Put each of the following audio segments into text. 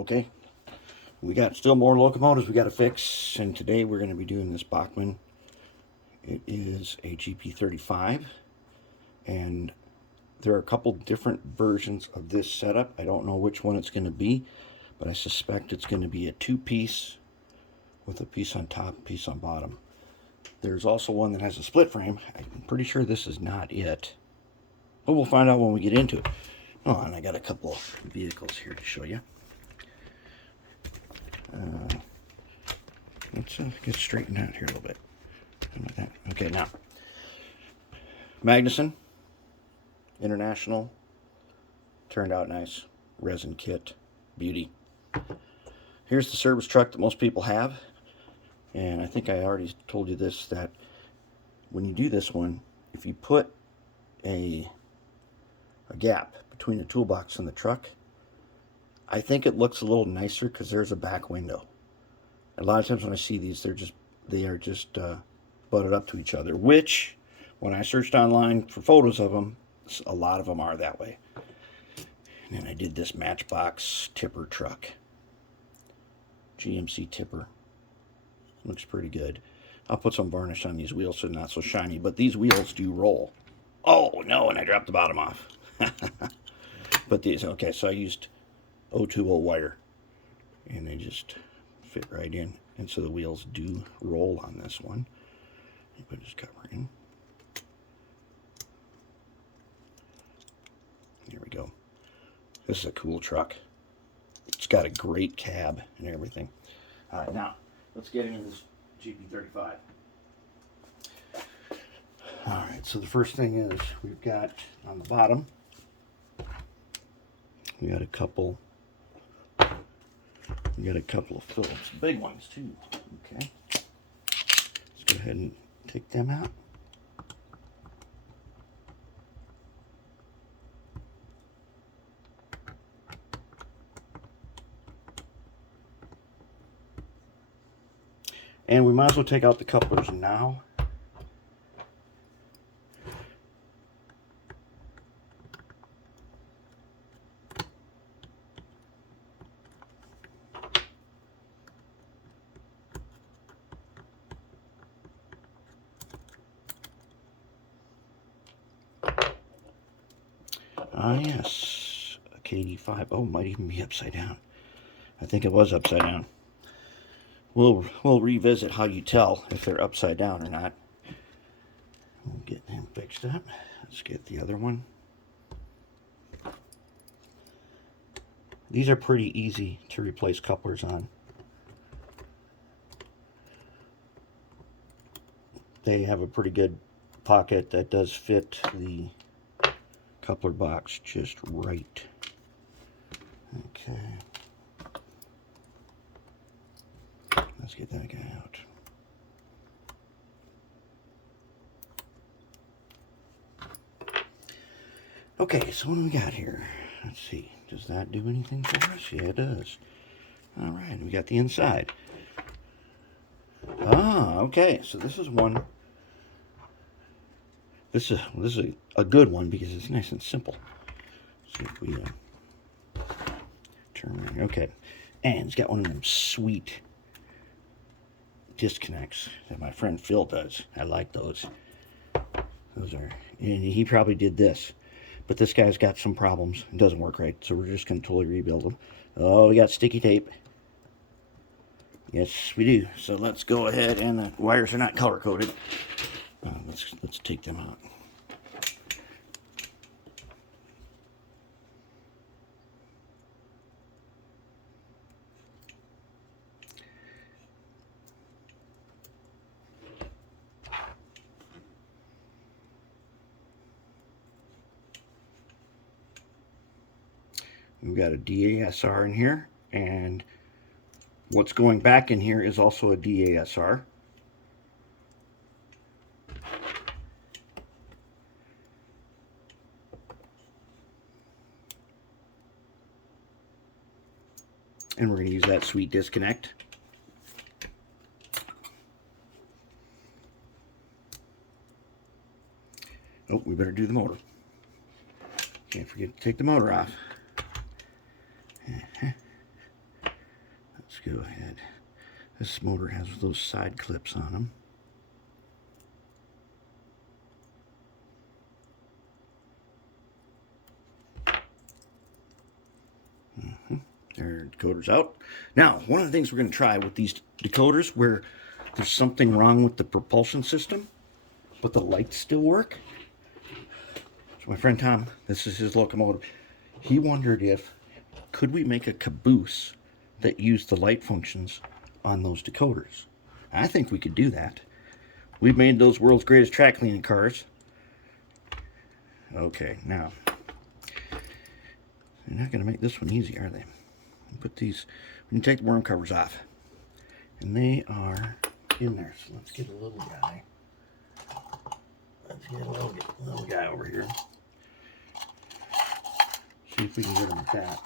Okay, we got still more locomotives we got to fix, and today we're going to be doing this Bachmann. It is a GP35, and there are a couple different versions of this setup. I don't know which one it's going to be, but I suspect it's going to be a two-piece with a piece on top, a piece on bottom. There's also one that has a split frame. I'm pretty sure this is not it, but we'll find out when we get into it. Oh, and I got a couple of vehicles here to show you. Let's get straightened out here a little bit. How about that? Okay, now, Magnuson International, turned out nice. Resin kit, beauty. Here's the service truck that most people have, and I think I already told you this, that when you do this one, if you put a gap between the toolbox and the truck, I think it looks a little nicer because there's a back window. A lot of times when I see these, they are just butted up to each other, which when I searched online for photos of them, a lot of them are that way. And then I did this Matchbox tipper truck, GMC tipper. Looks pretty good. I'll put some varnish on these wheels so they're not so shiny, but these wheels do roll. Oh no, and I dropped the bottom off. But these, okay, so I used 020 wire, and they just fit right in, and so the wheels do roll on this one. You put this cover in. There we go. This is a cool truck. It's got a great cab and everything. All right, now let's get into this GP35. All right, so the first thing is we've got on the bottom, we got a couple of Phillips, big ones too. Okay, let's go ahead and take them out. And we might as well take out the couplers now. Ah, yes, a KD5. Oh, might even be upside down. I think it was upside down. We'll revisit how you tell if they're upside down or not. We'll get them fixed up. Let's get the other one. These are pretty easy to replace couplers on. They have a pretty good pocket that does fit the coupler box just right. Okay. Let's get that guy out. Okay, so what do we got here? Let's see. Does that do anything for us? Yeah, it does. All right, we got the inside. Ah, okay. So this is one. This is a good one because it's nice and simple. Let's see if we turn around. Okay, and it's got one of them sweet disconnects that my friend Phil does. I like those. Those are, and he probably did this, but this guy's got some problems. It doesn't work right, so we're just going to totally rebuild them. Oh, we got sticky tape. Yes, we do. So let's go ahead, and the wires are not color coded. Let's take them out. We've got a DASR in here, and what's going back in here is also a DASR. And we're going to use that sweet disconnect. Oh, we better do the motor. Can't forget to take the motor off. go ahead. This motor has those side clips on them. Their decoder's out. Now, one of the things we're going to try with these decoders where there's something wrong with the propulsion system, but the lights still work. So my friend Tom, this is his locomotive, he wondered if, could we make a caboose that used the light functions on those decoders? I think we could do that. We've made those world's greatest track cleaning cars. Okay, now, they're not going to make this one easy, are they? Put these, we can take the worm covers off. And they are in there. So let's get a little guy. Let's get a little guy over here. See if we can get him with that.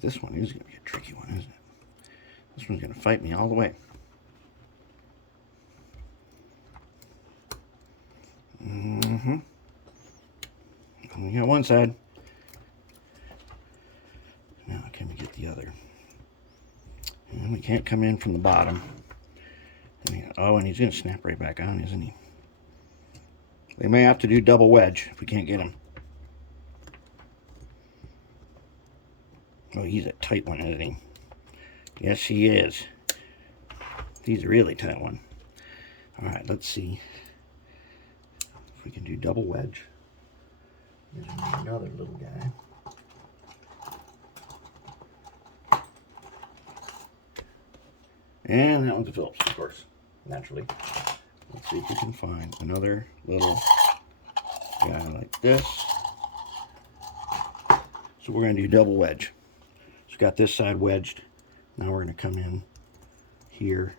This one is going to be a tricky one, isn't it? This one's going to fight me all the way. We got one side. Now can we get the other? And we can't come in from the bottom. And he's going to snap right back on, isn't he? They may have to do double wedge if we can't get him. Oh, he's a tight one, isn't he? Yes, he is. He's a really tight one. All right, let's see if we can do double wedge. Here's another little guy. And that one's a Phillips, of course, naturally. Let's see if we can find another little guy like this. So we're going to do double wedge. So we've got this side wedged. Now we're going to come in here.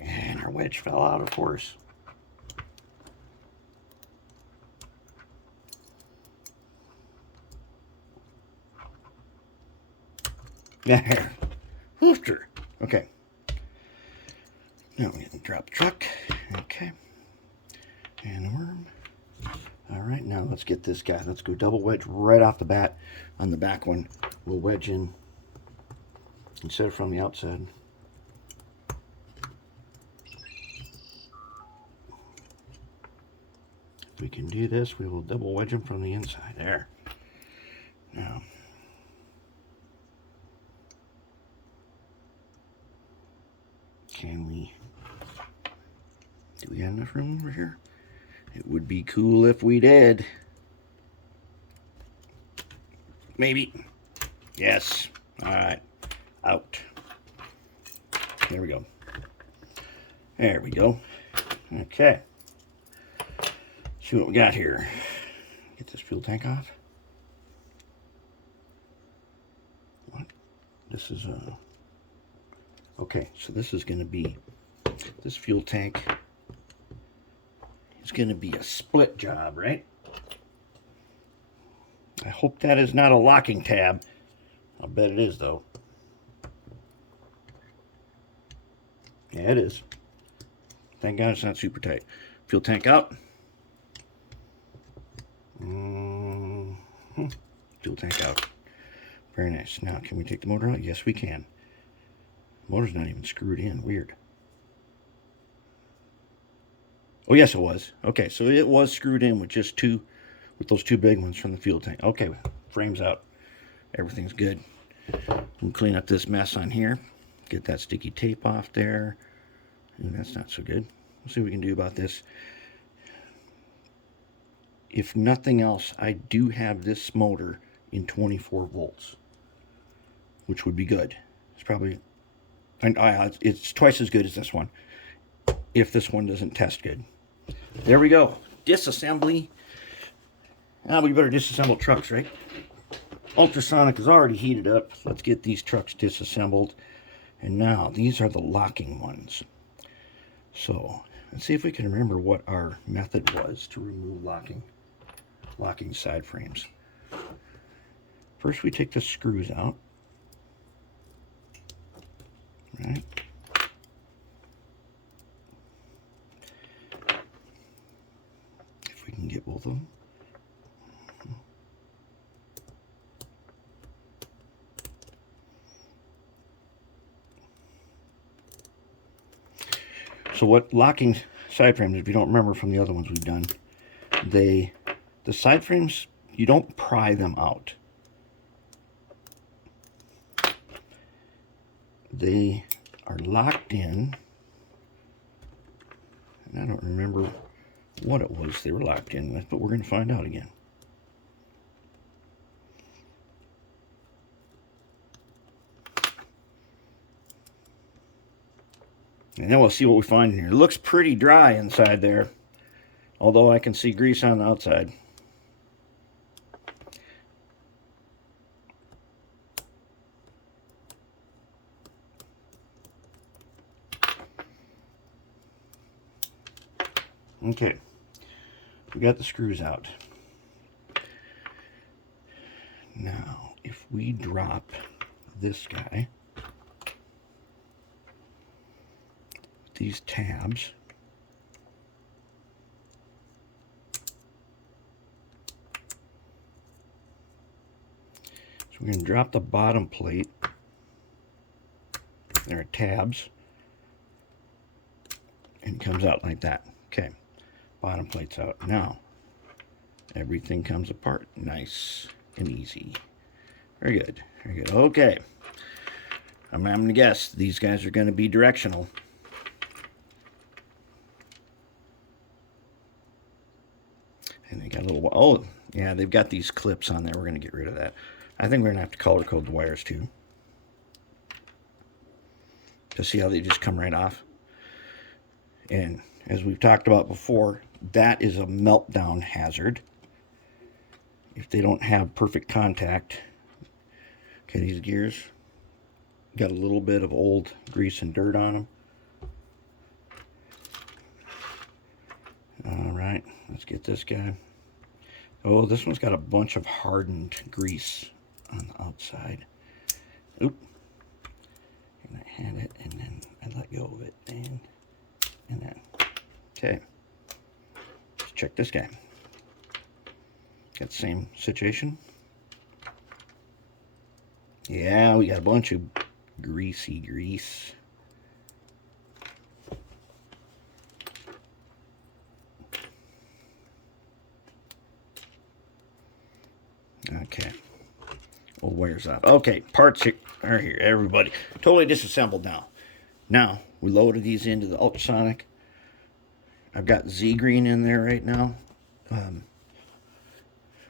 And our wedge fell out, of course. There. Hoofter. Okay. Now we're going to drop the truck. Okay. And the worm. All right, now let's get this guy. Let's go double wedge right off the bat on the back one. We'll wedge in instead of from the outside. If we can do this, we will double wedge him from the inside. There. Now, do we have enough room over here? It would be cool if we did. Maybe. Yes. All right. Out. There we go. There we go. Okay. See what we got here. Get this fuel tank off. What? This is okay, so this is going to be, this fuel tank is going to be a split job, right? I hope that is not a locking tab. I'll bet it is, though. Yeah, it is. Thank God it's not super tight. Fuel tank out. Fuel tank out. Very nice. Now, can we take the motor out? Yes, we can. Motor's not even screwed in. Weird. Oh, yes, it was. Okay, so it was screwed in with just two, with those two big ones from the fuel tank. Okay, frame's out. Everything's good. We'll clean up this mess on here. Get that sticky tape off there. Ooh, that's not so good. We'll see what we can do about this. If nothing else, I do have this motor in 24 volts, which would be good. It's probably, it's twice as good as this one, if this one doesn't test good. There we go. Disassembly. Now we better disassemble trucks, right? Ultrasonic is already heated up. Let's get these trucks disassembled. And now, these are the locking ones. So, let's see if we can remember what our method was to remove locking side frames. First, we take the screws out. So what locking side frames, if you don't remember from the other ones we've done, the side frames, you don't pry them out. They are locked in, and I don't remember what it was they were locked in with, but we're going to find out again. And then we'll see what we find in here. It looks pretty dry inside there, although I can see grease on the outside. Okay, we got the screws out. Now, if we drop this guy, these tabs, so we're going to drop the bottom plate. There are tabs, and it comes out like that. Okay, bottom plate's out. Now, everything comes apart nice and easy. Very good, very good. Okay, I'm going to guess these guys are going to be directional. And they got a little, oh, yeah, they've got these clips on there. We're going to get rid of that. I think we're going to have to color code the wires too. To see how they just come right off. And as we've talked about before, that is a meltdown hazard. If they don't have perfect contact. Okay, these gears got a little bit of old grease and dirt on them. All right, let's get this guy. Oh, this one's got a bunch of hardened grease on the outside. Oop. And I had it, and then I let go of it, and then. Okay. Let's check this guy. Got the same situation. Yeah, we got a bunch of greasy grease. Okay. Old wires off. Okay, parts are here, everybody. Totally disassembled now. Now, we loaded these into the ultrasonic. I've got Z green in there right now.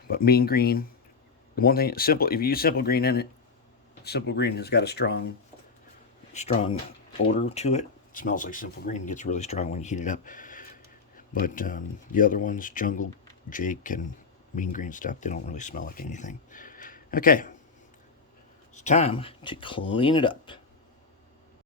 But mean green. The one thing, simple, if you use simple green in it, simple green has got a strong odor to it. It smells like simple green. It gets really strong when you heat it up. But the other ones, Jungle Jake and mean green stuff, they don't really smell like anything. Okay, it's time to clean it up.